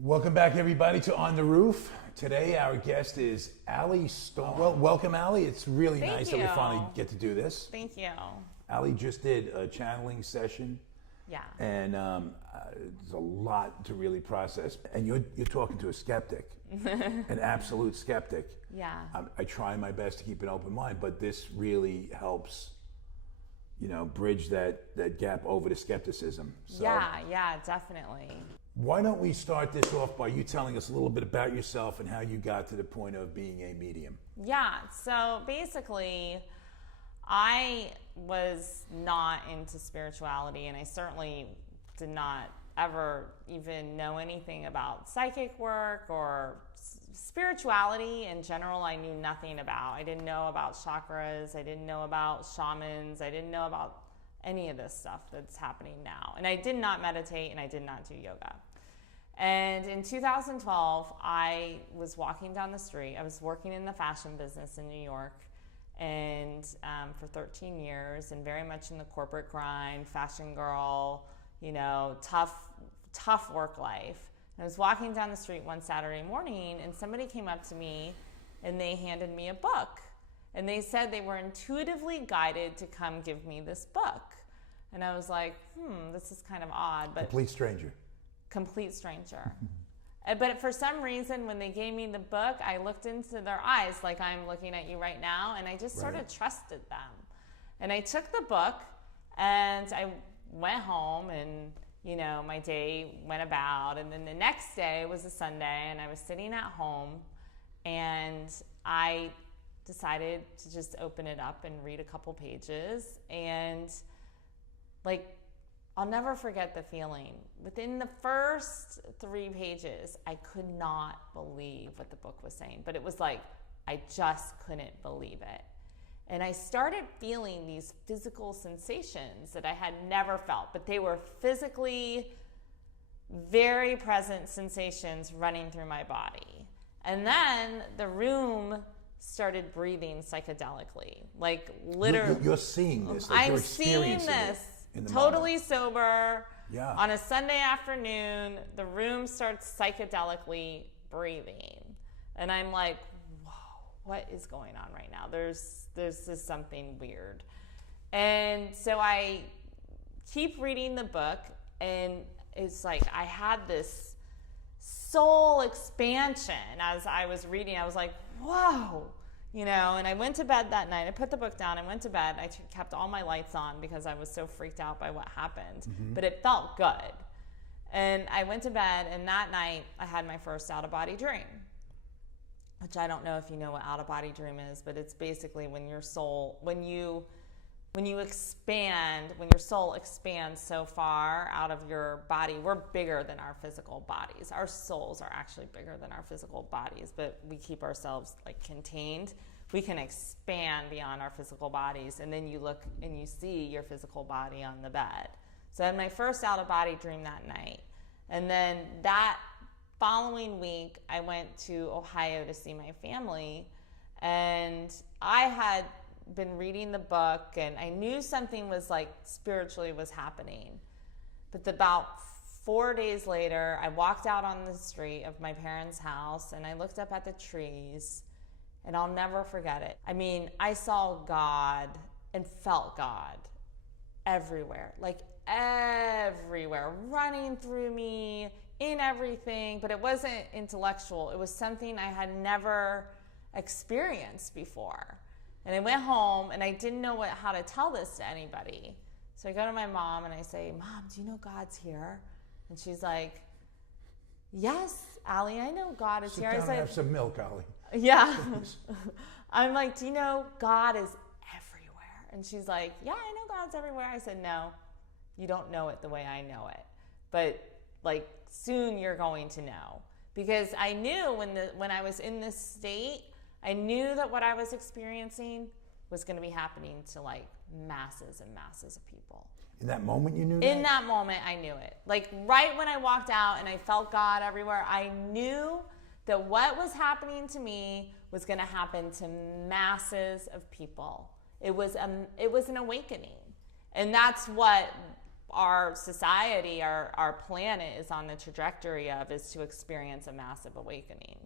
Welcome back, everybody, to On the Roof. Today, our guest is Allie Storm. Well, welcome, Allie. It's really nice that we finally get to do this. Thank you. Allie just did a channeling session. Yeah. And there's a lot to really process. And you're talking to a skeptic, an absolute skeptic. Yeah. I try my best to keep an open mind, but this really helps, bridge that gap over to skepticism. So, yeah, definitely. Why don't we start this off by you telling us a little bit about yourself and how you got to the point of being a medium? Yeah, so basically, I was not into spirituality, and I certainly did not ever even know anything about psychic work or spirituality in general. I knew nothing about. I didn't know about chakras. I didn't know about shamans. I didn't know about any of this stuff that's happening now. And I did not meditate, and I did not do yoga. And in 2012, I was walking down the street. I was working in the fashion business in New York, and for 13 years, and very much in the corporate grind, fashion girl, tough work life. And I was walking down the street one Saturday morning, and somebody came up to me, and they handed me a book. And they said they were intuitively guided to come give me this book. And I was like, this is kind of odd. But complete stranger. But for some reason, when they gave me the book, I looked into their eyes like I'm looking at you right now, and I just sort of trusted them. And I took the book, and I went home, and my day went about. And then the next day was a Sunday, and I was sitting at home, and I decided to just open it up and read a couple pages, and I'll never forget the feeling. Within the first 3 pages, I could not believe what the book was saying, but it was like I just couldn't believe it. And I started feeling these physical sensations that I had never felt, but they were physically very present sensations running through my body. And then the room started breathing psychedelically, like literally. You're seeing this. I'm seeing this. Totally sober. Yeah. On a Sunday afternoon, the room starts psychedelically breathing, and I'm like, "Whoa, what is going on right now? There's just something weird." And so I keep reading the book, and it's like I had this soul expansion as I was reading. I was like, "Whoa." And I went to bed that night. I put the book down. I went to bed. I kept all my lights on because I was so freaked out by what happened. Mm-hmm. But it felt good. And I went to bed, and that night I had my first out-of-body dream, which I don't know if you know what out-of-body dream is, but it's basically when your soul, when you expand, when your soul expands so far out of your body. We're bigger than our physical bodies. Our souls are actually bigger than our physical bodies, but we keep ourselves contained. We can expand beyond our physical bodies, and then you look and you see your physical body on the bed. So I had my first out-of-body dream that night. And then that following week, I went to Ohio to see my family, and I had been reading the book, and I knew something was spiritually was happening. But about 4 days later, I walked out on the street of my parents' house, and I looked up at the trees, and I'll never forget it. I mean, I saw God and felt God everywhere, everywhere, running through me, in everything. But it wasn't intellectual. It was something I had never experienced before. And I went home, and I didn't know how to tell this to anybody. So I go to my mom, and I say, "Mom, do you know God's here?" And she's like, "Yes, Allie, I know God is here." Sit down and have some milk, Allie. Yeah. I'm like, "Do you know God is everywhere?" And she's like, "Yeah, I know God's everywhere." I said, "No, you don't know it the way I know it. But soon you're going to know, because I knew when I was in this state, I knew that what I was experiencing was going to be happening to like masses and masses of people. In that moment, you knew that? In that moment, I knew it. Like right when I walked out and I felt God everywhere, I knew that what was happening to me was going to happen to masses of people. It was an awakening. And that's what our society, our planet is on the trajectory of, is to experience a massive awakening.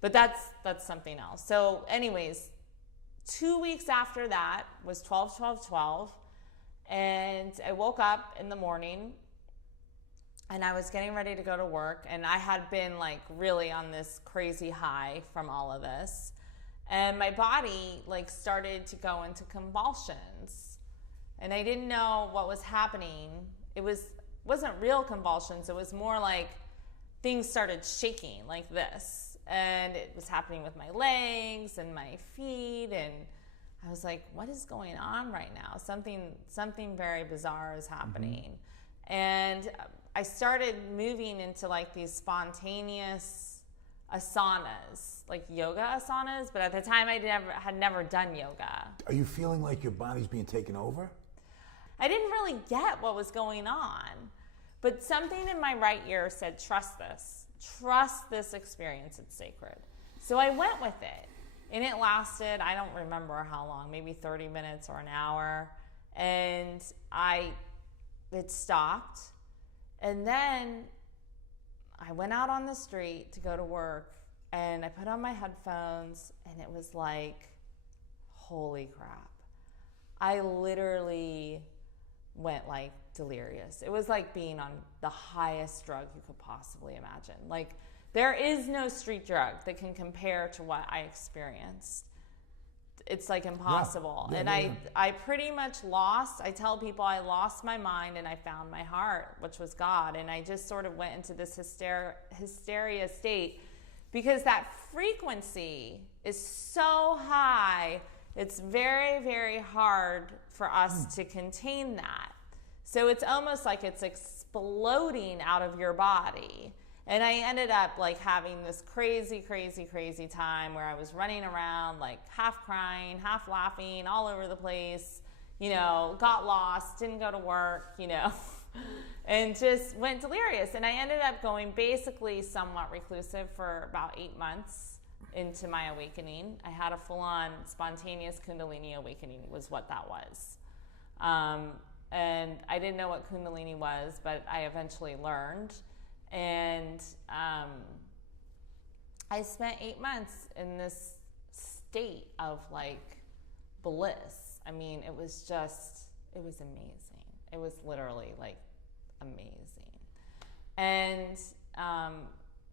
But that's something else. So anyways, 2 weeks after that was 12/12/12. And I woke up in the morning and I was getting ready to go to work. And I had been like really on this crazy high from all of this. And my body like started to go into convulsions. And I didn't know what was happening. It wasn't real convulsions. It was more like things started shaking like this. And it was happening with my legs and my feet. And I was like, what is going on right now? Something very bizarre is happening. Mm-hmm. And I started moving into like these spontaneous asanas, like yoga asanas. But at the time, I had never done yoga. Are you feeling like your body's being taken over? I didn't really get what was going on. But something in my right ear said, trust this. Trust this experience. It's sacred. So I went with it. And it lasted, I don't remember how long, maybe 30 minutes or an hour. And it stopped. And then I went out on the street to go to work and I put on my headphones and it was like, holy crap. I literally went like delirious. It was like being on the highest drug you could possibly imagine. Like, there is no street drug that can compare to what I experienced. It's like impossible. Yeah, and yeah. I pretty much I tell people I lost my mind and I found my heart, which was God. And I just sort of went into this hysteria state because that frequency is so high. It's very, very hard for us to contain that. So it's almost like it's exploding out of your body. And I ended up like having this crazy, crazy, crazy time where I was running around like half crying, half laughing, all over the place, got lost, didn't go to work, and just went delirious. And I ended up going basically somewhat reclusive for about 8 months into my awakening. I had a full-on spontaneous Kundalini awakening was what that was. And I didn't know what Kundalini was, but I eventually learned. And I spent 8 months in this state of like bliss. I mean, it was amazing. It was literally like amazing. And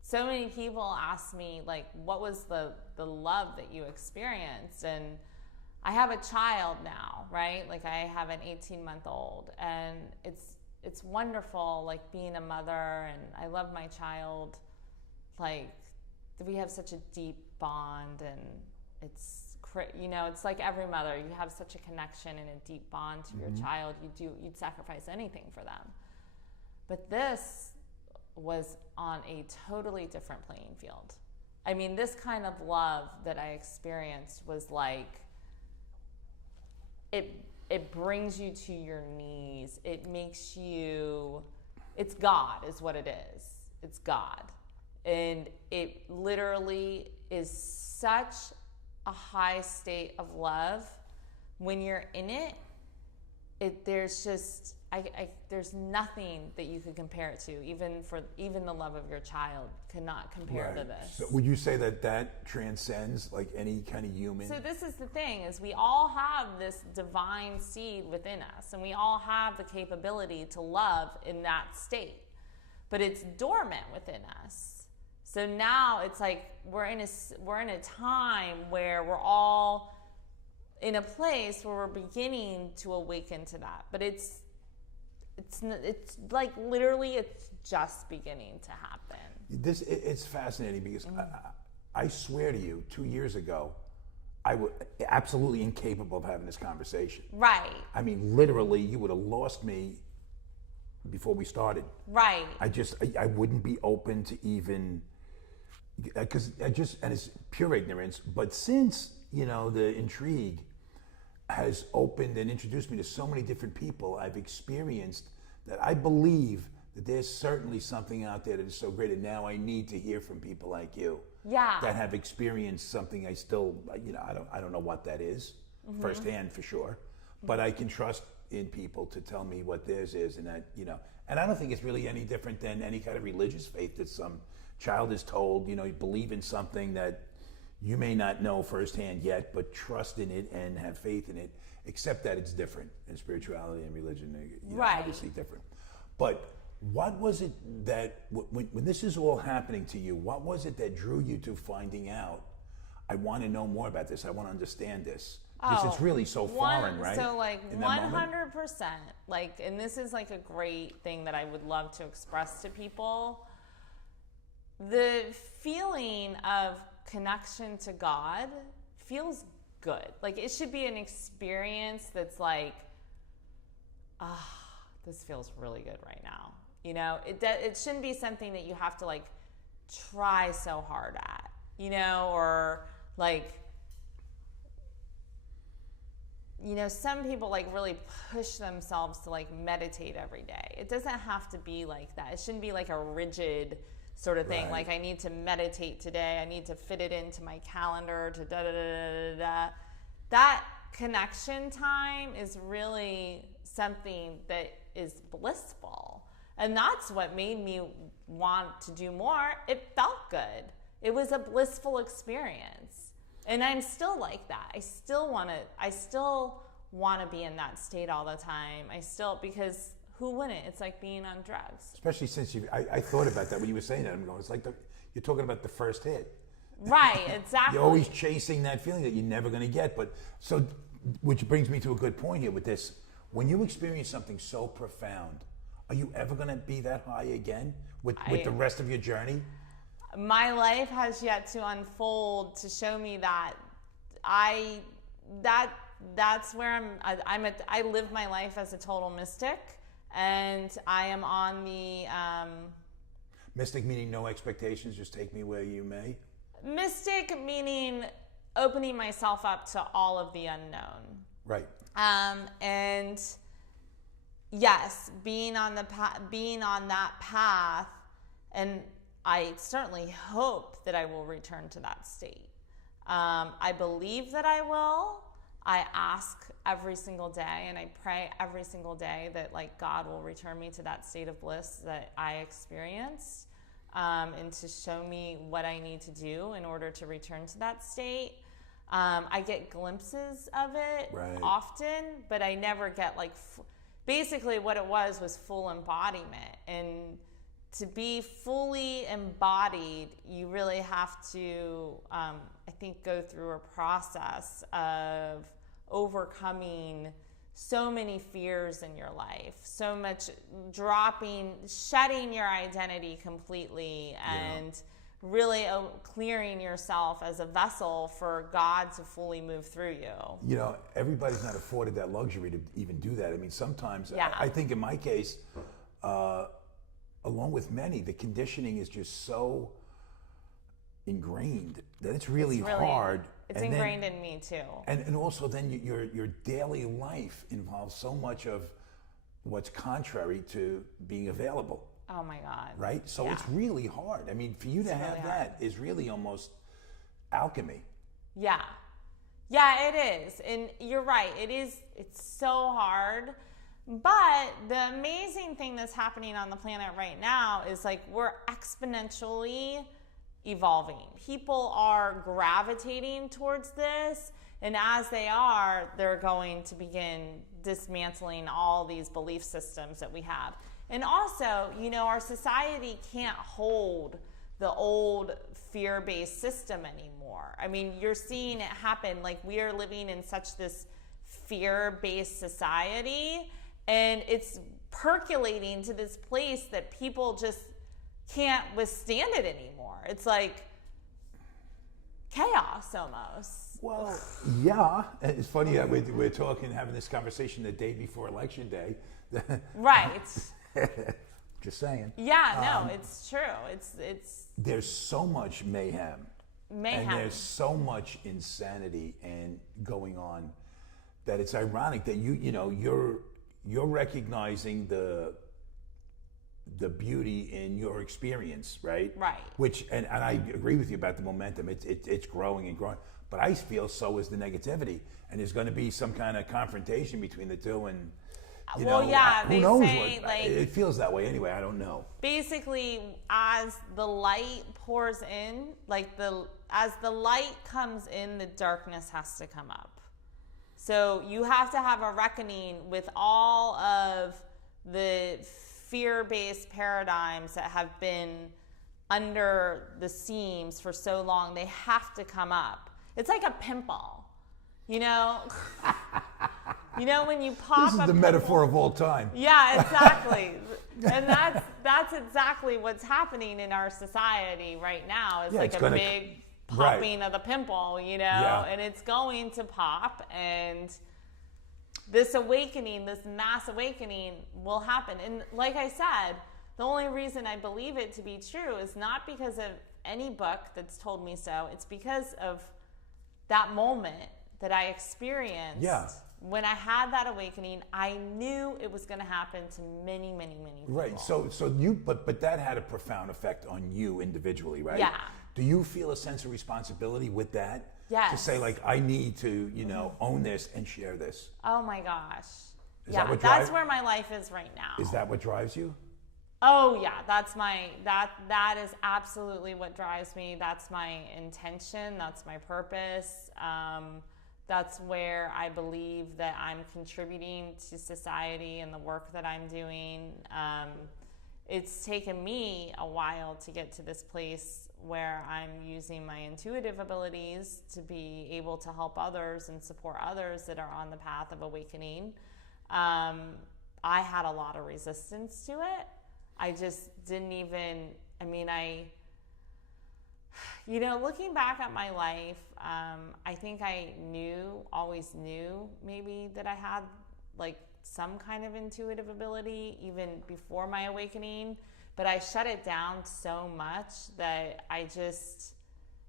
so many people ask me like, what was the love that you experienced? And I have a child now, right? Like I have an 18-month-old, and it's wonderful, like being a mother, and I love my child. Like we have such a deep bond, and it's like every mother, you have such a connection and a deep bond to your child. You'd sacrifice anything for them. But this was on a totally different playing field. I mean, this kind of love that I experienced was like, it brings you to your knees. It makes you, it's God is what it is. It's God. And it literally is such a high state of love. When you're in it, there's just, there's nothing that you could compare it to. Even the love of your child cannot compare to this. So would you say that transcends like any kind of human? So this is the thing, is we all have this divine seed within us, and we all have the capability to love in that state, but it's dormant within us. So now it's like we're in a time where we're all in a place where we're beginning to awaken to that, but it's like literally it's just beginning to happen. It's fascinating because I swear to you, 2 years ago, I was absolutely incapable of having this conversation. Right. I mean, literally, you would have lost me before we started. Right. I wouldn't be open to even because and it's pure ignorance. But since the intrigue has opened and introduced me to so many different people, I've experienced that I believe that there's certainly something out there that is so great, and now I need to hear from people like you, that have experienced something. I still, I don't know what that is firsthand for sure, but I can trust in people to tell me what theirs is, and that and I don't think it's really any different than any kind of religious faith that some child is told. You believe in something that you may not know firsthand yet, but trust in it and have faith in it, except that it's different. And spirituality and religion are obviously different. But what was it that, when this is all happening to you, what was it that drew you to finding out, I want to know more about this, I want to understand this? Because it's really so foreign, right? So 100%, and this is a great thing that I would love to express to people. The feeling of connection to God feels good. It should be an experience that's this feels really good right now. It shouldn't be something that you have to try so hard at, or some people really push themselves to meditate every day. It doesn't have to be like that. It shouldn't be a rigid sort of thing. Right. I need to meditate today. I need to fit it into my calendar to da da da da da da. That connection time is really something that is blissful. And that's what made me want to do more. It felt good. It was a blissful experience. And I'm still like that. I still want to be in that state all the time. Because who wouldn't? It's like being on drugs. Especially since I thought about that when you were saying that. I'm going, it's you're talking about the first hit. Right, exactly. You're always chasing that feeling that you're never going to get. But so, which brings me to a good point here with this. When you experience something so profound, are you ever going to be that high again with the rest of your journey? My life has yet to unfold to show me that that's where I live my life as a total mystic, and I am on the mystic meaning no expectations, just take me where you may. Mystic meaning opening myself up to all of the unknown. Right. And yes, being on that path, and I certainly hope that I will return to that state. I believe that I will. I ask every single day, and I pray every single day that God will return me to that state of bliss that I experienced, and to show me what I need to do in order to return to that state. I get glimpses of it often, but I never get basically what it was full embodiment. And to be fully embodied, you really have to, I think, go through a process of overcoming so many fears in your life, so much shedding your identity completely, and really clearing yourself as a vessel for God to fully move through you. Everybody's not afforded that luxury to even do that. I mean, sometimes, I think in my case, along with many, the conditioning is just so ingrained that it's really hard. It's ingrained in me too. And also then your daily life involves so much of what's contrary to being available. Oh my God. Right? So it's really hard. I mean, for you to have that is really almost alchemy. Yeah. Yeah, it is. And you're right. It's so hard. But the amazing thing that's happening on the planet right now is we're exponentially evolving. People are gravitating towards this, and as they are, they're going to begin dismantling all these belief systems that we have. And also, our society can't hold the old fear-based system anymore. I mean, you're seeing it happen. We are living in such this fear-based society, and it's percolating to this place that people just can't withstand it anymore. It's chaos almost. Well, yeah. It's funny that we're having this conversation the day before Election Day. Right. Just saying. Yeah, no, it's true. It's There's so much mayhem. And there's so much insanity and going on that it's ironic that you're recognizing the beauty in your experience, right? Right. Which and I agree with you about the momentum. It's growing and growing. But I feel so is the negativity, and there's going to be some kind of confrontation between the two, and who knows say, what? It feels that way anyway. I don't know. Basically, as the light pours in, as the light comes in, the darkness has to come up. So you have to have a reckoning with all of the fear-based paradigms that have been under the seams for so long. They have to come up. It's like a pimple, you know? When you pop this is the metaphor of all time. Yeah, exactly. And that's exactly what's happening in our society right now. It's like a big popping of the pimple, and it's going to pop, and this awakening, this mass awakening will happen. And like I said, the only reason I believe it to be true is not because of any book that's told me so. It's because of that moment that I experienced. Yeah. When I had that awakening, I knew it was going to happen to many, many, many people. Right. So but that had a profound effect on you individually, right? Yeah. Do you feel a sense of responsibility with that? Yes. To say I need to, own this and share this. Oh my gosh. That's where my life is right now. Is that what drives you? Oh yeah, that is absolutely what drives me. That's my intention. That's my purpose. That's where I believe that I'm contributing to society and the work that I'm doing. It's taken me a while to get to this place where I'm using my intuitive abilities to be able to help others and support others that are on the path of awakening. I had a lot of resistance to it. I just didn't even, looking back at my life, I think I always knew maybe that I had some kind of intuitive ability even before my awakening, but I shut it down so much that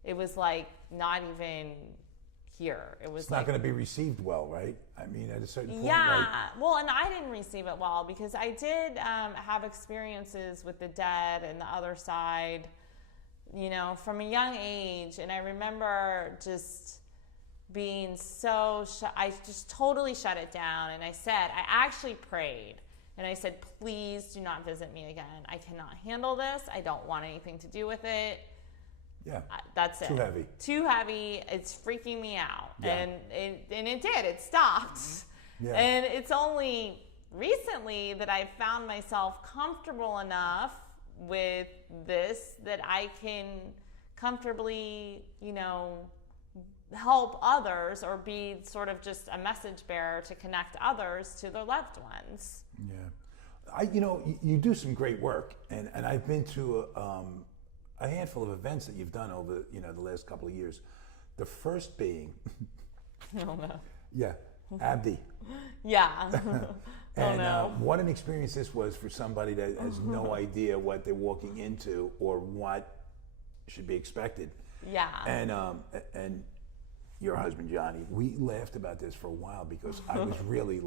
it was not even here. It was it's not going to be received well, right? At a certain point. Yeah. Well, and I didn't receive it well because I did have experiences with the dead and the other side, from a young age. And I remember just being I just totally shut it down. And I actually prayed. And I said, please do not visit me again. I cannot handle this. I don't want anything to do with it. Yeah. That's it. Too heavy. It's freaking me out. Yeah. And it did. It stopped. Yeah. And it's only recently that I've found myself comfortable enough with this that I can comfortably, help others or be sort of just a message bearer to connect others to their loved ones. Yeah. You do some great work, and I've been to a handful of events that you've done over, the last couple of years. The first being, oh no, yeah, Abdi. Yeah. And what an experience this was for somebody that has no idea what they're walking into or what should be expected. Yeah. And your husband Johnny, we laughed about this for a while because I was really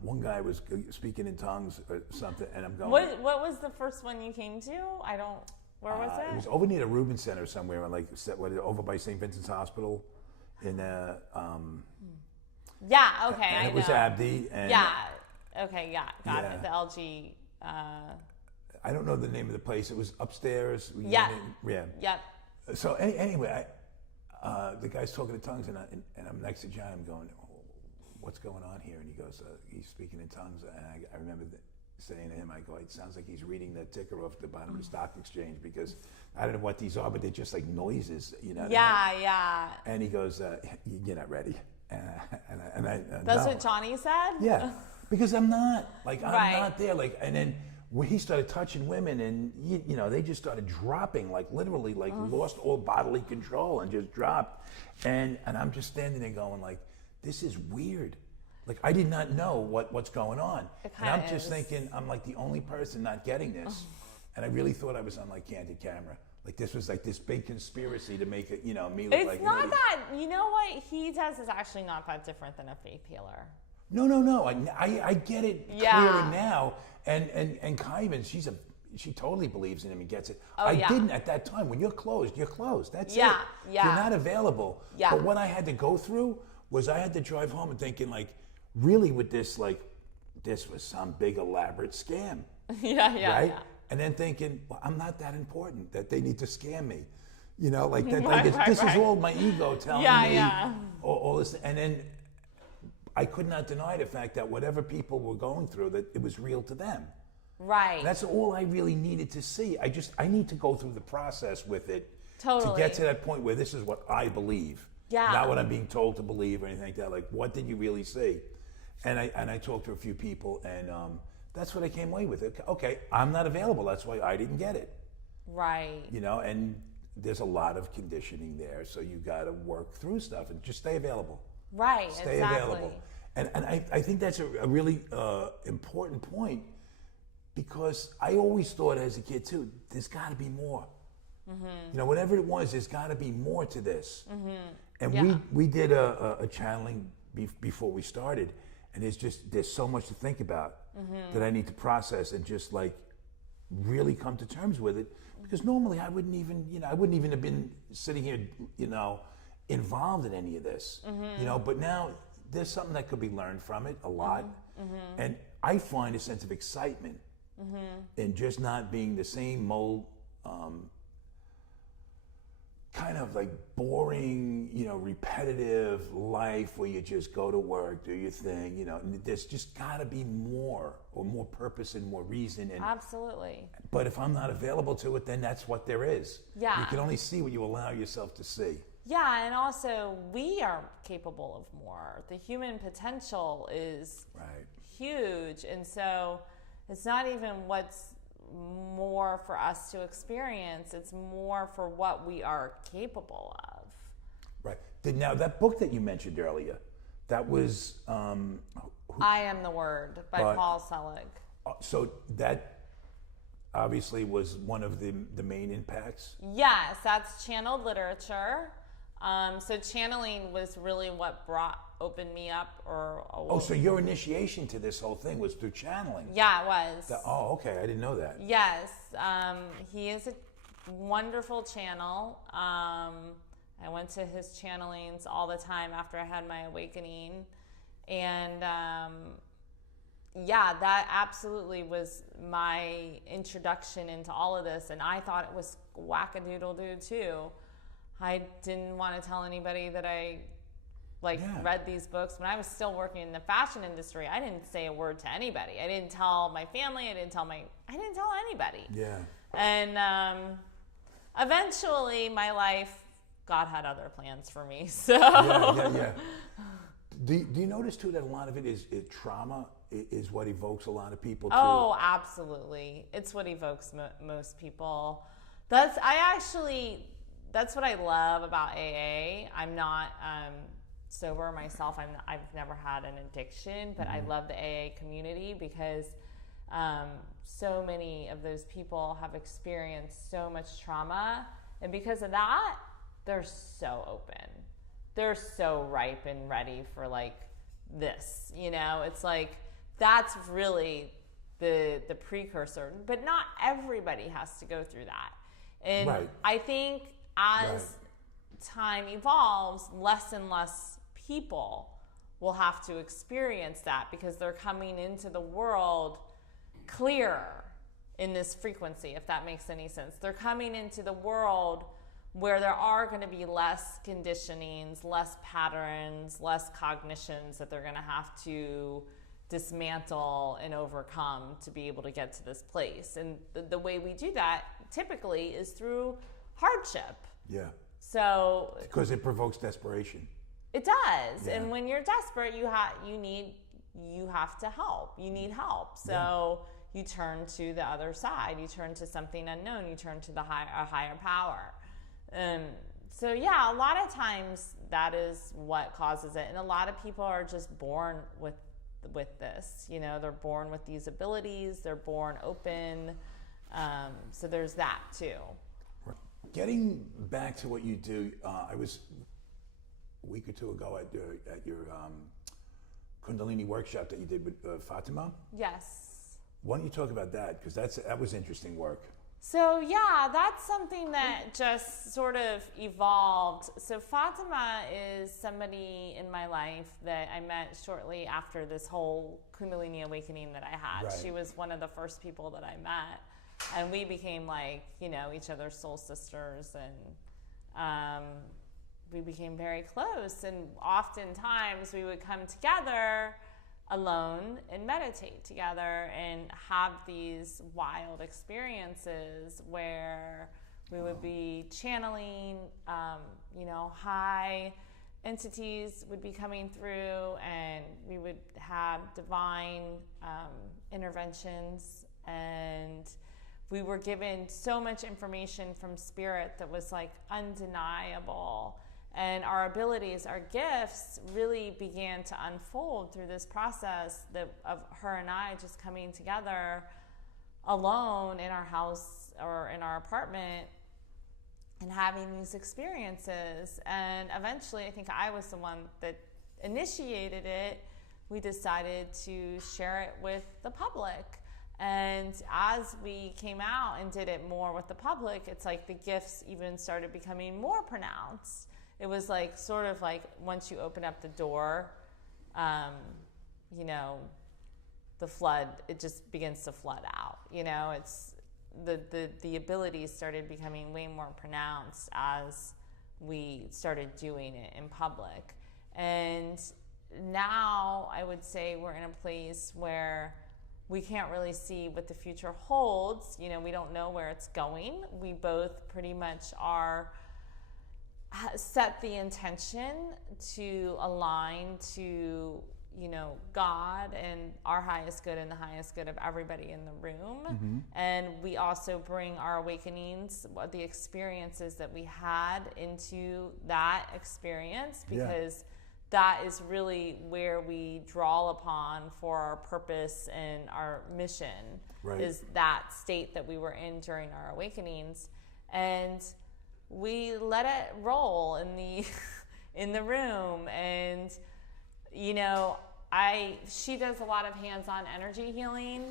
one guy was speaking in tongues or something, and I'm going. What was the first one you came to? Where was it? It was over near the Rubin Center somewhere, over by St. Vincent's Hospital. Yeah. Okay. And it was Abdi. And yeah. Okay. Yeah. Got it. The LG. I don't know the name of the place. It was upstairs. Yeah. Yeah. Yep. So anyway, the guy's talking in tongues, and I'm next to John. I'm going, what's going on here? And he goes, he's speaking in tongues. And I remember saying to him, I go, it sounds like he's reading the ticker off the bottom of the stock exchange, because I don't know what these are, but they're just like noises, Yeah. And he goes, you're not ready. And I That's what Johnny said? Yeah, because I'm not. I'm not there. And then when he started touching women, and they just started dropping, literally, lost all bodily control and just dropped. And I'm just standing there going, this is weird. Like, I did not know what's going on. And I'm just is. thinking, I'm like the only person not getting this. And I really thought I was on like candid camera. Like, this was like this big conspiracy to make it, me look It's like not an idiot. that, you know what he does is actually not that different than a faith healer. No. I get it Yeah. clearer now. And Kaiman, she totally believes in him and gets it. Oh, I yeah. didn't at that time. When you're closed, you're closed. That's it. Yeah, If yeah. you're not available. Yeah. But what I had to go through was I had to drive home and thinking, like, really with this, like, this was some big elaborate scam. Yeah. Right? And then thinking, well, I'm not that important that they need to scam me. Like that. Right, this right. is all my ego telling me Yeah. all this. And then I could not deny the fact that whatever people were going through, that it was real to them. Right. That's all I really needed to see. I need to go through the process with it Totally. to get to that point where this is what I believe. Yeah. Not what I'm being told to believe or anything like that. Like, what did you really see? And I talked to a few people, and that's what I came away with. Okay, I'm not available. That's why I didn't get it. Right. And there's a lot of conditioning there, so you got to work through stuff and just stay available. Right. Stay exactly. available. And I think that's a really important point, because I always thought as a kid too, there's got to be more. Mm-hmm. Whatever it was, there's got to be more to this. Mm-hmm. And Yeah. we did a channeling before we started, and there's so much to think about that I need to process and just like really come to terms with it, because normally I wouldn't even have been sitting here, involved in any of this. But now there's something that could be learned from it, a lot. And I find a sense of excitement in just not being the same mold, kind of like boring, repetitive life where you just go to work, do your thing, there's just got to be more, or more purpose and more reason. And Absolutely. but if I'm not available to it, then that's what there is. Yeah. You can only see what you allow yourself to see. Yeah, and also we are capable of more. The human potential is Right. huge, and so it's not even what's more for us to experience, it's more for what we are capable of. Right. Now, that book that you mentioned earlier, that was, I Am the Word by Right. Paul Selig. So that obviously was one of the main impacts. Yes, that's channeled literature. So channeling was really what opened me up, Oh, so your initiation to this whole thing was through channeling. Yeah, it was. Oh, okay. I didn't know that. Yes, he is a wonderful channel. I went to his channelings all the time after I had my awakening. And that absolutely was my introduction into all of this. And I thought it was wackadoodle-doo too. I didn't want to tell anybody that I read these books. When I was still working in the fashion industry, I didn't say a word to anybody. I didn't tell my family. I didn't tell anybody. Yeah. And eventually, my life, God had other plans for me. So Yeah. Do you notice too that a lot of it is trauma is what evokes a lot of people too? Oh, absolutely. It's what evokes most people. That's what I love about AA. I'm not sober myself. I've never had an addiction, but I love the AA community because so many of those people have experienced so much trauma, and because of that, they're so open. They're so ripe and ready for this. It's that's really the precursor. But not everybody has to go through that, and Right. I think as time evolves, less and less people will have to experience that because they're coming into the world clearer in this frequency, if that makes any sense. They're coming into the world where there are going to be less conditionings, less patterns, less cognitions that they're going to have to dismantle and overcome to be able to get to this place. And the way we do that typically is through hardship. Yeah. So Because it provokes desperation. it does. Yeah. And when you're desperate, you have to help. You need help. So you turn to the other side. You turn to something unknown. You turn to a higher power. So yeah, a lot of times that is what causes it, and a lot of people are just born with this. You know, they're born with these abilities. They're born open. So there's that too. Getting back to what you do, I was a week or two ago at your Kundalini workshop that you did with Fatima. Yes. Why don't you talk about that? Because that was interesting work. So yeah, that's something that just sort of evolved. So Fatima is somebody in my life that I met shortly after this whole Kundalini awakening that I had. Right. She was one of the first people that I met, and we became like, you know, each other's soul sisters, and we became very close. And oftentimes we would come together alone and meditate together and have these wild experiences where we would be channeling, you know, high entities would be coming through, and we would have divine interventions, and we were given so much information from spirit that was like undeniable. And our abilities, our gifts really began to unfold through this process of her and I just coming together alone in our house or in our apartment and having these experiences. And eventually, I think I was the one that initiated it. We decided to share it with the public. And as we came out and did it more with the public, it's like the gifts even started becoming more pronounced. It was like sort of like once you open up the door, you know, the flood, it just begins to flood out. You know, it's the abilities started becoming way more pronounced as we started doing it in public. And now I would say we're in a place where we can't really see what the future holds. You know, we don't know where it's going. We both pretty much are set the intention to align to, you know, God and our highest good and the highest good of everybody in the room. Mm-hmm. And we also bring our awakenings, the experiences that we had, into that experience, because that is really where we draw upon for our purpose and our mission, is that state that we were in during our awakenings. And we let it roll in the room. And, you know, she does a lot of hands-on energy healing,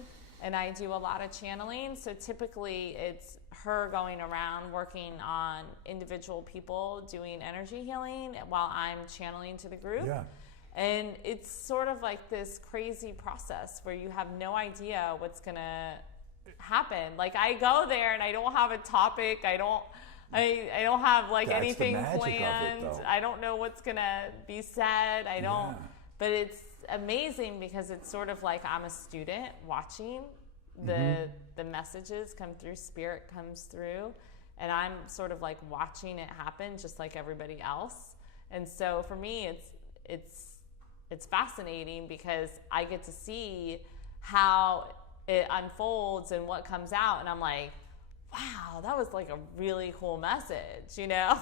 and I do a lot of channeling. So typically it's her going around working on individual people doing energy healing while I'm channeling to the group. Yeah. And it's sort of like this crazy process where you have no idea what's going to happen. Like, I go there and I don't have a topic. I don't have like anything planned. I don't know what's going to be said. I don't, but it's amazing because it's sort of like I'm a student watching the messages come through, spirit comes through, and I'm sort of like watching it happen just like everybody else. And so for me, it's fascinating because I get to see how it unfolds and what comes out, and I'm like, wow, that was like a really cool message, you know?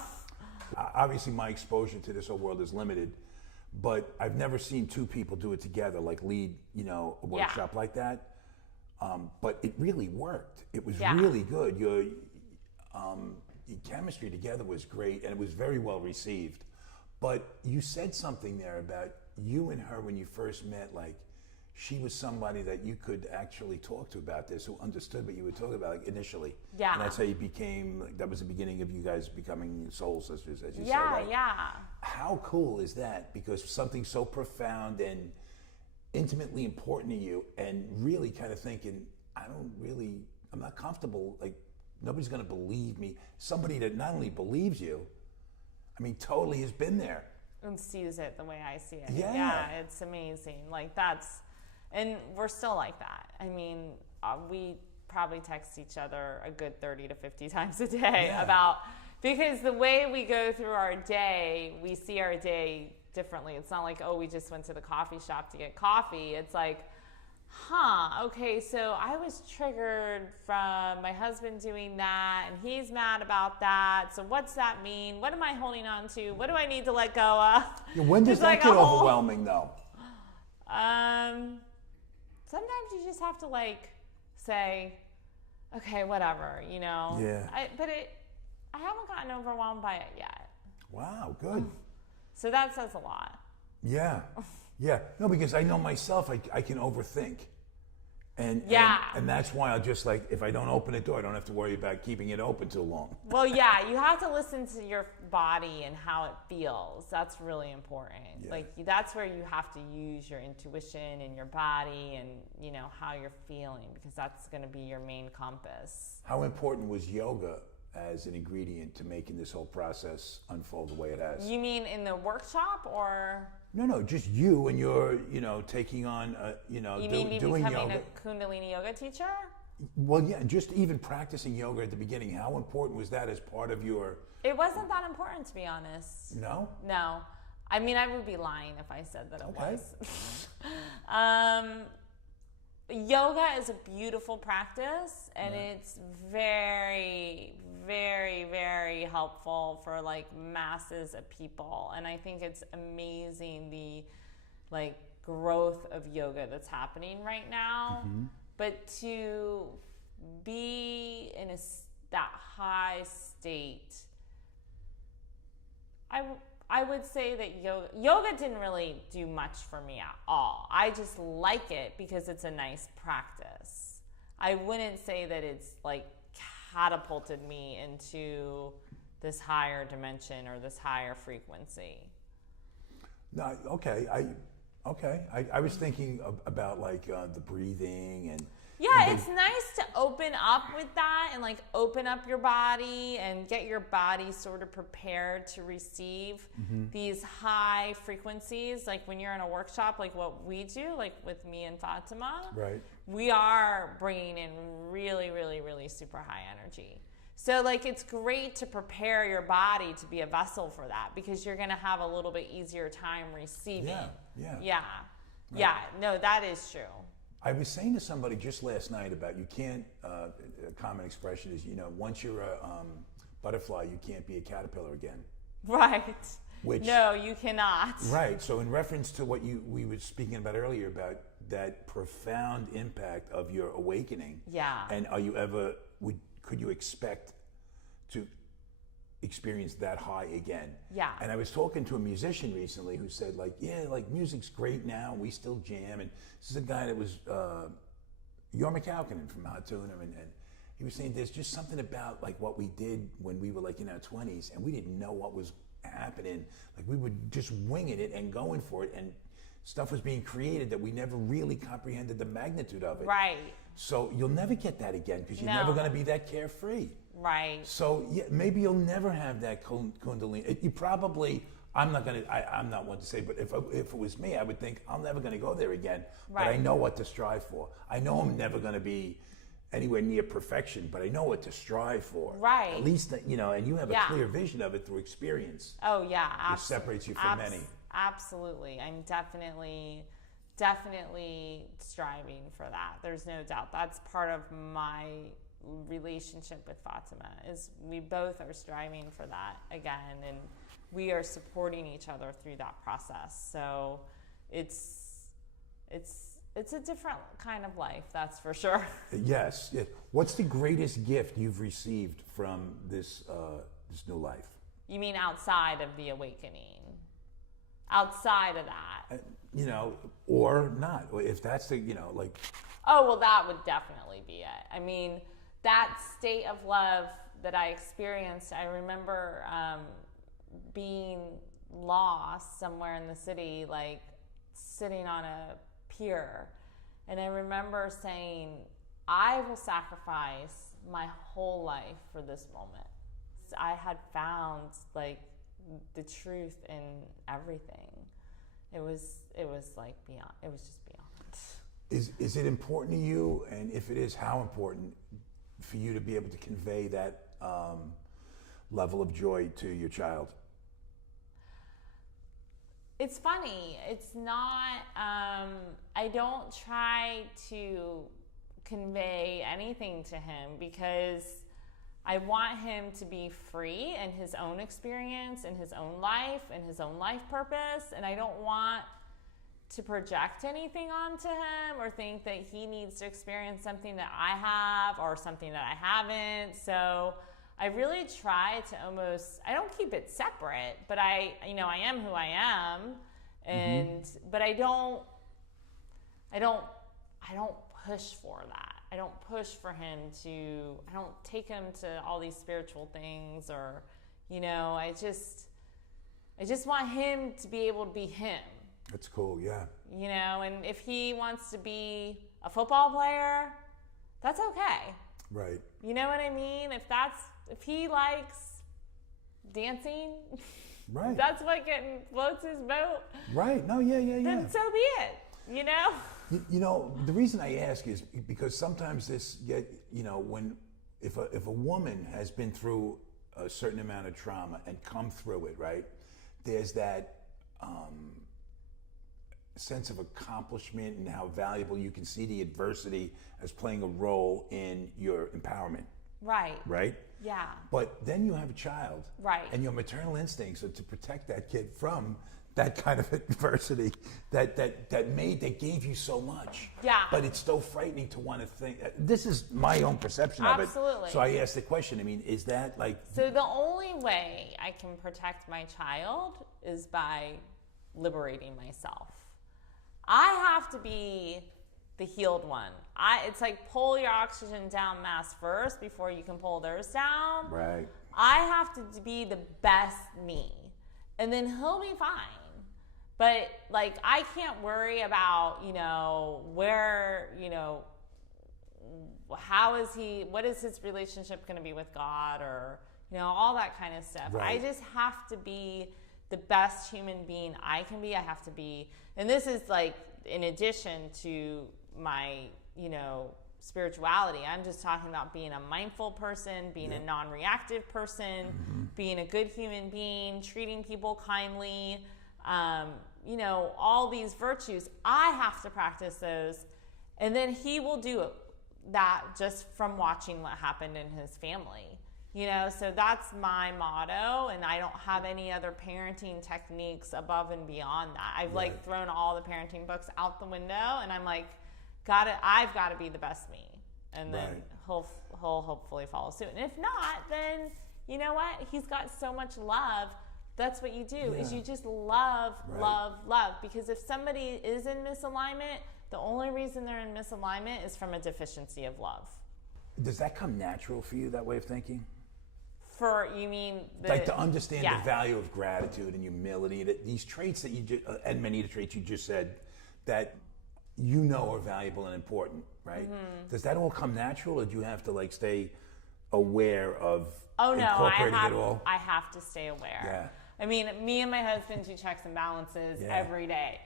Obviously, my exposure to this whole world is limited, but I've never seen two people do it together, like lead, you know, a workshop like that. But it really worked. It was really good. Your chemistry together was great, and it was very well received. But you said something there about you and her when you first met, like, she was somebody that you could actually talk to about this, who understood what you were talking about, like, initially. Yeah. And that's how you became, that was the beginning of you guys becoming soul sisters, as you said. Right? Yeah. How cool is that? Because something so profound and intimately important to you, and really kind of thinking, I'm not comfortable, like, nobody's going to believe me. Somebody that not only believes you, I mean, totally has been there. And sees it the way I see it. Yeah, it's amazing. Like, and we're still like that. I mean, we probably text each other a good 30 to 50 times a day because the way we go through our day, we see our day differently. It's not like, oh, we just went to the coffee shop to get coffee. It's like, Okay, so I was triggered from my husband doing that, and he's mad about that. So what's that mean? What am I holding on to? What do I need to let go of? Yeah, when does It's that like a get whole- overwhelming, though? Sometimes you just have to like say, okay, whatever, you know. Yeah. I haven't gotten overwhelmed by it yet. Wow, good. So that says a lot. Yeah. Yeah. No, because I know myself, I can overthink. And that's why I'll just like, if I don't open a door, I don't have to worry about keeping it open too long. Well, yeah, you have to listen to your body and how it feels. That's really important. Yeah. Like that's where you have to use your intuition and your body and, you know, how you're feeling, because that's going to be your main compass. How important was yoga as an ingredient to making this whole process unfold the way it has? You mean in the workshop or? No, just you and your, taking on, You mean me doing becoming yoga. a Kundalini yoga teacher? Well, yeah, just even practicing yoga at the beginning. How important was that as part of your? It wasn't that important, to be honest. No. No. I mean, I would be lying if I said that it Okay. was. Yoga is a beautiful practice, and it's very, very, very helpful for like masses of people. And I think it's amazing the like growth of yoga that's happening right now. Mm-hmm. But to be in that high state, I would say that yoga didn't really do much for me at all. I just like it because it's a nice practice. I wouldn't say that it's like catapulted me into this higher dimension or this higher frequency. No, okay. I was thinking about like the breathing and. Yeah, it's nice to open up with that and like open up your body and get your body sort of prepared to receive these high frequencies. Like when you're in a workshop, like what we do, like with me and Fatima, Right. we are bringing in really, really, really super high energy. So like it's great to prepare your body to be a vessel for that, because you're going to have a little bit easier time receiving. Yeah, no, that is true. I was saying to somebody just last night about you can't, a common expression is, once you're a butterfly, you can't be a caterpillar again. Right. Which, no, you cannot. Right. So in reference to what we were speaking about earlier about that profound impact of your awakening. Yeah. And could you expect to experience that high again? Yeah. And I was talking to a musician recently who said like, yeah, like music's great now. We still jam. And this is a guy that was Jorma Kaukonen from Hot Tuna. And he was saying there's just something about like what we did when we were like in our 20s and we didn't know what was happening. Like we were just winging it and going for it. And stuff was being created that we never really comprehended the magnitude of it. Right. So you'll never get that again because you're never going to be that carefree. Right. So yeah, maybe you'll never have that Kundalini. You probably, I'm not one to say, but if it was me, I would think I'm never going to go there again. Right. But I know what to strive for. I know I'm never going to be anywhere near perfection, but I know what to strive for. Right. At least, and you have a clear vision of it through experience. Oh yeah. It separates you from many. Absolutely. I'm definitely striving for that. There's no doubt. That's part of my relationship with Fatima, is we both are striving for that again, and we are supporting each other through that process. So it's a different kind of life, that's for sure. Yes. Yeah. What's the greatest gift you've received from this new life? You mean outside of the awakening? Outside of that? Or not. If that's the, like. Oh, well, that would definitely be it. I mean, that state of love that I experienced, I remember being lost somewhere in the city, like sitting on a pier. And I remember saying, I will sacrifice my whole life for this moment. I had found like the truth in everything. It was like beyond, it was just beyond. Is it important to you? And if it is, how important for you to be able to convey that level of joy to your child? It's funny. It's not, I don't try to convey anything to him because I want him to be free in his own experience, in his own life, in his own life purpose. And I don't want to project anything onto him or think that he needs to experience something that I have or something that I haven't. So I really try to almost, I don't keep it separate, but I am who I am. And, but I don't push for that. I don't push for him I don't take him to all these spiritual things or, I just want him to be able to be him. That's cool, yeah. And if he wants to be a football player, that's okay. Right. You know what I mean? If he likes dancing, right. That's what floats his boat. Right. No, yeah. Then so be it. The reason I ask is because sometimes if a woman has been through a certain amount of trauma and come through it, right? There's that sense of accomplishment and how valuable you can see the adversity as playing a role in your empowerment. Right. Right? Yeah. But then you have a child. Right. And your maternal instincts are to protect that kid from that kind of adversity that gave you so much. Yeah. But it's so frightening to want to think. This is my own perception of it. Absolutely. So I asked the question. I mean, is that like? So the only way I can protect my child is by liberating myself. I have to be the healed one. It's like pull your oxygen down mask first before you can pull theirs down. Right. I have to be the best me, and then he'll be fine. But like, I can't worry about, where, what is his relationship going to be with God or, all that kind of stuff. Right. I just have to be the best human being I can be. I have to be, and this is like, in addition to my, spirituality. I'm just talking about being a mindful person, being a non-reactive person, being a good human being, treating people kindly, all these virtues. I have to practice those. And then he will do that just from watching what happened in his family. So that's my motto, and I don't have any other parenting techniques above and beyond that. I've like thrown all the parenting books out the window, and I'm like, I've got to be the best me, and then he'll hopefully follow suit. And if not, then you know what? He's got so much love. That's what you do is you just love, love, love. Because if somebody is in misalignment, the only reason they're in misalignment is from a deficiency of love. Does that come natural for you, that way of thinking? You mean like to understand the value of gratitude and humility, that these traits that you just, and many of the traits you just said that are valuable and important, right? Does that all come natural, or do you have to like stay aware of incorporating it all? I have to stay aware. Yeah. I mean, me and my husband do checks and balances every day.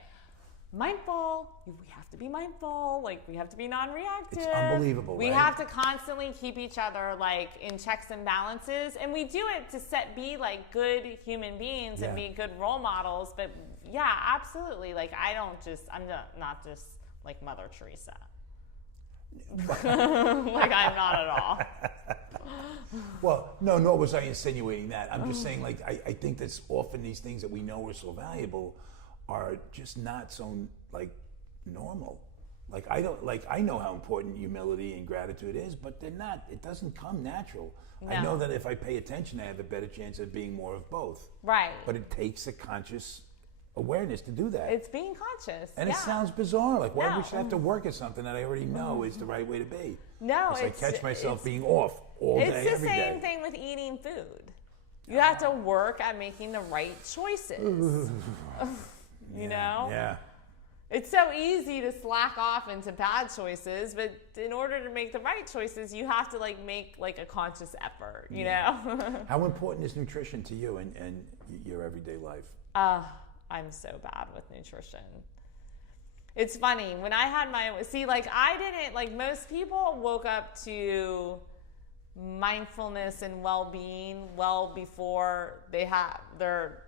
Mindful, we have to be mindful, like we have to be non-reactive. It's unbelievable, We have to constantly keep each other like in checks and balances, and we do it to be like good human beings and be good role models. But yeah, absolutely. Like I'm not just like Mother Teresa. Like I'm not at all. Well, no, nor was I insinuating that. I'm just saying, like, I think that often these things that we know are so valuable are just not so like normal. Like I know how important humility and gratitude is, but they're not. It doesn't come natural. No. I know that if I pay attention, I have a better chance of being more of both. Right. But it takes a conscious awareness to do that. It's being conscious. And it sounds bizarre. Like, why would I have to work at something that I already know is the right way to be? No, I catch myself being off all day, every day. It's the same thing with eating food. You have to work at making the right choices. You know? Yeah. It's so easy to slack off into bad choices, but in order to make the right choices, you have to like make like a conscious effort, you know? How important is nutrition to you and your everyday life? I'm so bad with nutrition. It's funny, when I had I didn't, like most people woke up to mindfulness and well-being well before they had their...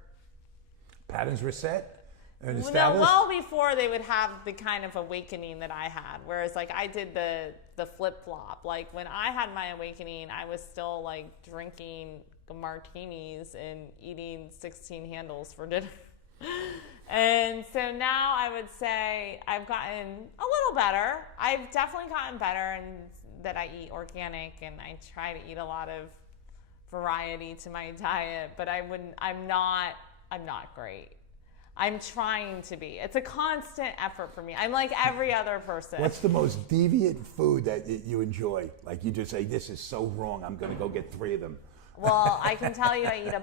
Patterns were set? and No, established? well before they would have the kind of awakening that I had. Whereas like I did the flip flop. Like when I had my awakening, I was still like drinking martinis and eating 16 handles for dinner. And so now I would say I've gotten a little better. I've definitely gotten better in that I eat organic and I try to eat a lot of variety to my diet, but I'm not great. I'm trying to be. It's a constant effort for me. I'm like every other person. What's the most deviant food that you enjoy? Like you just say, this is so wrong, I'm going to go get 3 of them. Well, I can tell you I eat a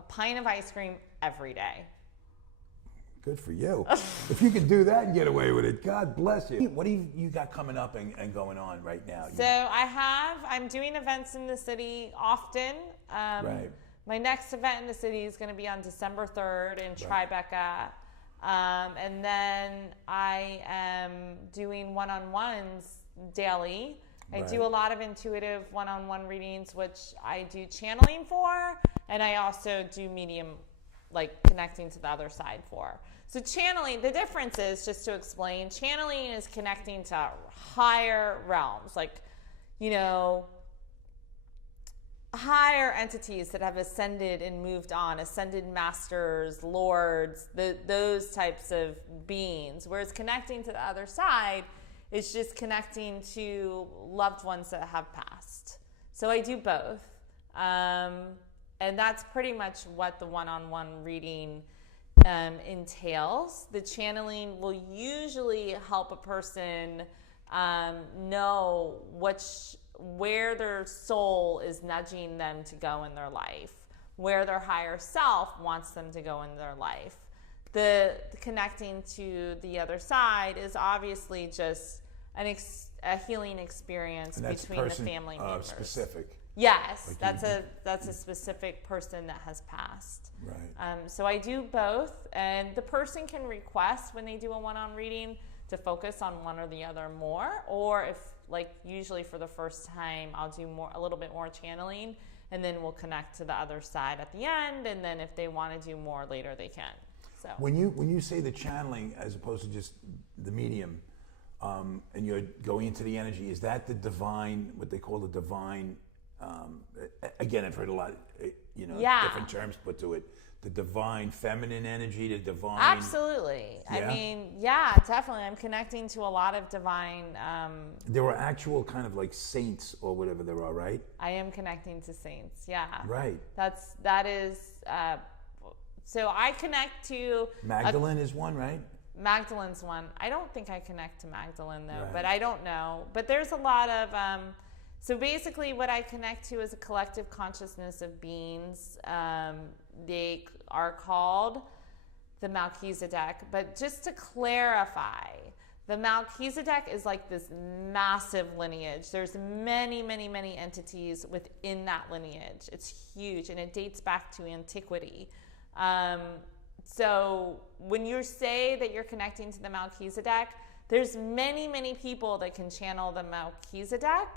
pint of ice cream every day. Good for you. If you can do that and get away with it, God bless you. What do you got coming up and going on right now? So I'm doing events in the city often. Right. My next event in the city is going to be on December 3rd in Tribeca. And then I am doing one-on-ones daily. I do a lot of intuitive one-on-one readings, which I do channeling for, and I also do medium, like connecting to the other side for. So channeling, the difference is, just to explain, channeling is connecting to higher realms, like, you know, higher entities that have ascended and moved on, ascended masters, lords, those types of beings. Whereas connecting to the other side is just connecting to loved ones that have passed. So I do both. And that's pretty much what the one-on-one reading entails. The channeling will usually help a person know where their soul is nudging them to go in their life, where their higher self wants them to go in their life. The connecting to the other side is obviously just a healing experience between the family members. Specific. Yes, like that's a specific person that has passed. Right. So I do both, and the person can request when they do a one-on reading to focus on one or the other more, or if, like, usually for the first time, I'll do a little bit more channeling, and then we'll connect to the other side at the end, and then if they want to do more later, they can. So when you say the channeling as opposed to just the medium, and you're going into the energy, is that the divine, what they call the divine? Again, I've heard a lot, different terms put to it. The divine feminine energy, the divine. Absolutely. Yeah? I mean, yeah, definitely. I'm connecting to a lot of divine. There are actual kind of like saints or whatever there are, right? I am connecting to saints. Yeah. Right. That is. So I connect to. Magdalene is one, right? Magdalene's one. I don't think I connect to Magdalene though, Right. but I don't know. But there's a lot of. So basically, what I connect to is a collective consciousness of beings. They are called the Melchizedek. But just to clarify, the Melchizedek is like this massive lineage. There's many, many, many entities within that lineage. It's huge, and it dates back to antiquity. So when you say that you're connecting to the Melchizedek, there's many, many people that can channel the Melchizedek.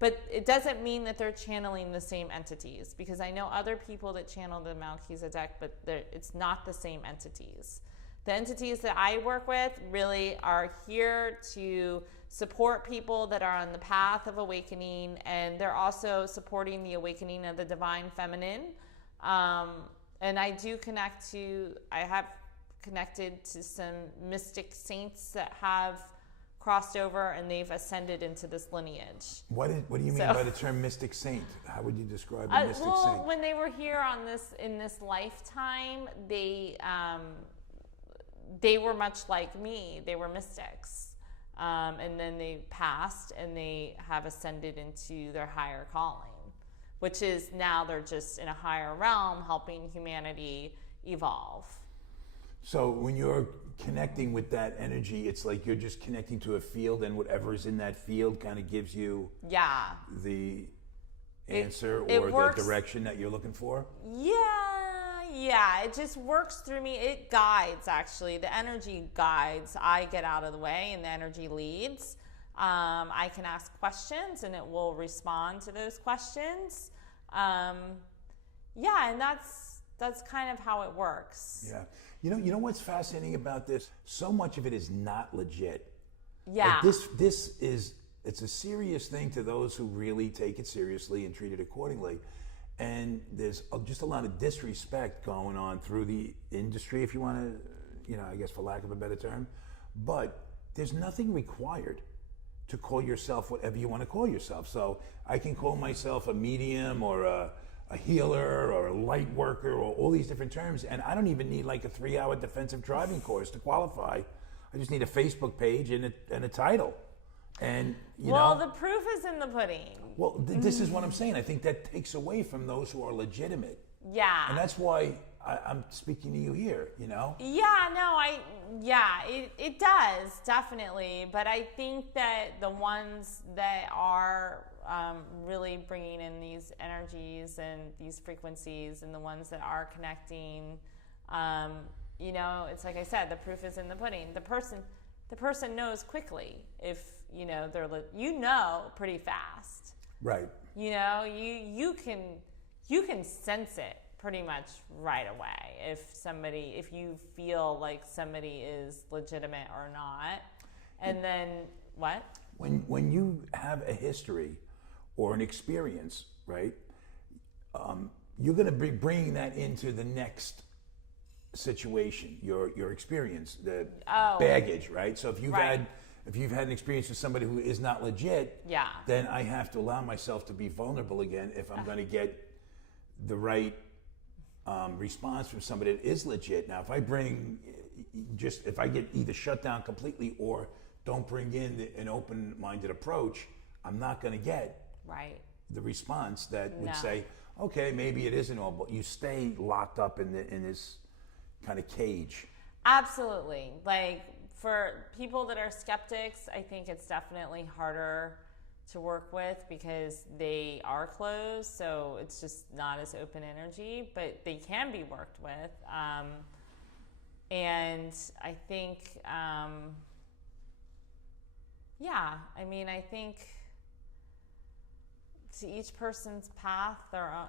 But it doesn't mean that they're channeling the same entities, because I know other people that channel the Melchizedek, but it's not the same entities. The entities that I work with really are here to support people that are on the path of awakening, and they're also supporting the awakening of the divine feminine. And I have connected to some mystic saints that have crossed over, and they've ascended into this lineage. What do you mean by the term mystic saint? How would you describe a mystic saint? When they were here in this lifetime, they were much like me. They were mystics, and then they passed, and they have ascended into their higher calling, which is now they're just in a higher realm, helping humanity evolve. So when you're connecting with that energy, it's like you're just connecting to a field, and whatever's in that field kind of gives you the answer or the direction that you're looking for? Yeah, it just works through me. It guides, actually. The energy guides. I get out of the way, and the energy leads. I can ask questions, and it will respond to those questions. And that's kind of how it works. Yeah. You know what's fascinating about this? So much of it is not legit. Yeah. Like it's a serious thing to those who really take it seriously and treat it accordingly. And there's just a lot of disrespect going on through the industry, if you want to, I guess for lack of a better term. But there's nothing required to call yourself whatever you want to call yourself. So I can call myself a medium or a healer or a light worker or all these different terms. And I don't even need like a 3-hour defensive driving course to qualify. I just need a Facebook page and a title. And, the proof is in the pudding. Well, this is what I'm saying. I think that takes away from those who are legitimate. Yeah. And that's why I'm speaking to you here, Yeah, no, it does, definitely. But I think that the ones that are really bringing in these energies and these frequencies and the ones that are connecting, it's like I said, the proof is in the pudding. The person knows quickly if, they're, pretty fast. Right. You can sense it pretty much right away if you feel like somebody is legitimate or not. And then what? When you have a history or an experience, right? You're going to be bringing that into the next situation, your experience, the baggage, right? So if you've had an experience with somebody who is not legit, then I have to allow myself to be vulnerable again if I'm going to get the right response from somebody that is legit. Now, if I get either shut down completely or don't bring in an open-minded approach, I'm not going to get the response that would say, okay, maybe it isn't all, but you stay locked up in this kind of cage. Absolutely. Like, for people that are skeptics, I think it's definitely harder to work with because they are closed, so it's just not as open energy, but they can be worked with. And I think, I think to each person's path, their own,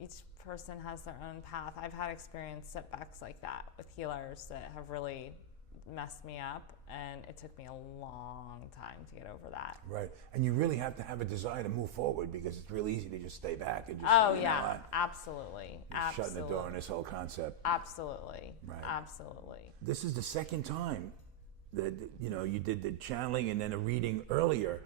each person has their own path. I've had experience setbacks like that with healers that have really messed me up, and it took me a long time to get over that. Right. And you really have to have a desire to move forward because it's really easy to just stay back and just absolutely. Shutting the door on this whole concept. Absolutely. Right. Absolutely. This is the second time that you did the channeling and then a reading earlier,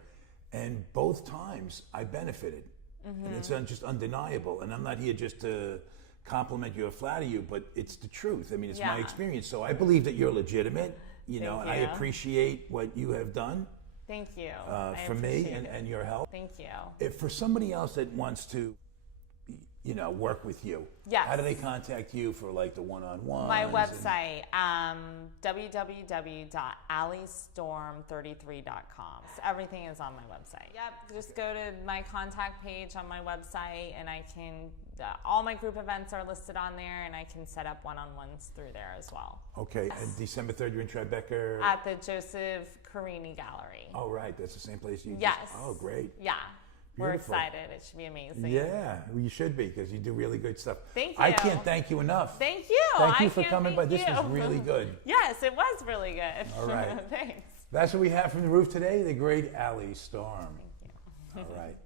and both times I benefited. Mm-hmm. And it's just undeniable. And I'm not here just to compliment you or flatter you, but it's the truth. I mean, it's my experience. So I believe that you're legitimate, and I appreciate what you have done. Thank you. For me and your help. Thank you. If for somebody else that wants to, work with you, how do they contact you for like the one-on-ones? My website, www.allystorm33.com. So everything is on my website. Yep, just go to my contact page on my website, and I can, all my group events are listed on there, and I can set up one-on-ones through there as well. Okay, and December 3rd, you're in Tribeca? At the Joseph Carini Gallery. Oh, right, that's the same place you Yes. Oh, great. Yeah. Beautiful. We're excited. It should be amazing. Yeah, well, you should be because you do really good stuff. Thank you. I can't thank you enough. Thank you. Thank you for coming by. This was really good. Yes, it was really good. All right. Thanks. That's what we have from the roof today, the great Allie Storm. Thank you. All right.